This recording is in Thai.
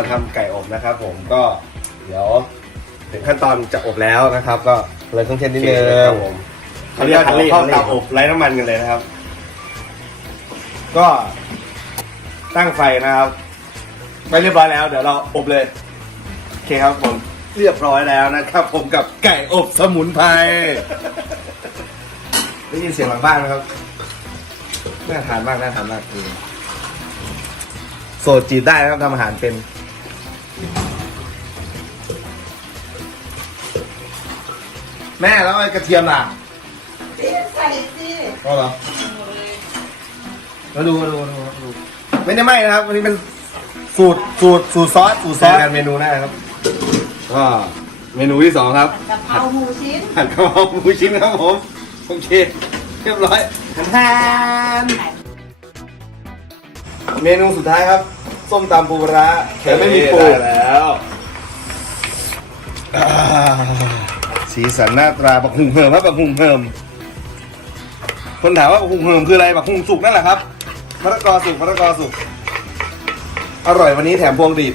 มาทำไก่อบนะครับ ผมก็เดี๋ยวถึงขั้นตอนจะอบแล้วนะครับ ก็เลยเครื่องเทศนิดนึงครับผมเขาเรียกว่าเข้าเตาอบไร้น้ำมันกันเลยนะครับ ก็ตั้งไฟนะครับไปเรียบร้อยแล้ว เดี๋ยวเราอบเลยโอเคครับผมเรียบร้อยแล้วนะครับ ผมกับไก่อบสมุนไพรได้ยินเสียงหลังบ้านไหมครับน่าทานมากน่าทานมากจริงโสดจีบได้นะครับทำอาหารเป็น แม่แล้วไอ้กระเทียมล่ะใส่สิก็เหรอมาดูมาดูมาดูมาดูไม่ได้ไหมนะครับวันนี้เป็นสูตรสูตรสูตรซอสสูตรซอสกันเมนูหน้าครับก็เมนูที่สองครับกะเพราหมูชิ้นผัดกะเพราหมูชิ้นครับผมโอเคเรียบร้อยทานเมนูสุดท้ายครับ ส้มตำปูปลาร้าแต่ไม่มีปูได้แล้วอ่า สีสันหน้าตราบักหุงเหิมครับบักหุงเหิมคนถามว่าบักหุงเหิมคืออะไรบักหุงสุกนั่นแหละครับมะละกอสุกมะละกอสุกอร่อยวันนี้แถมพวงดีด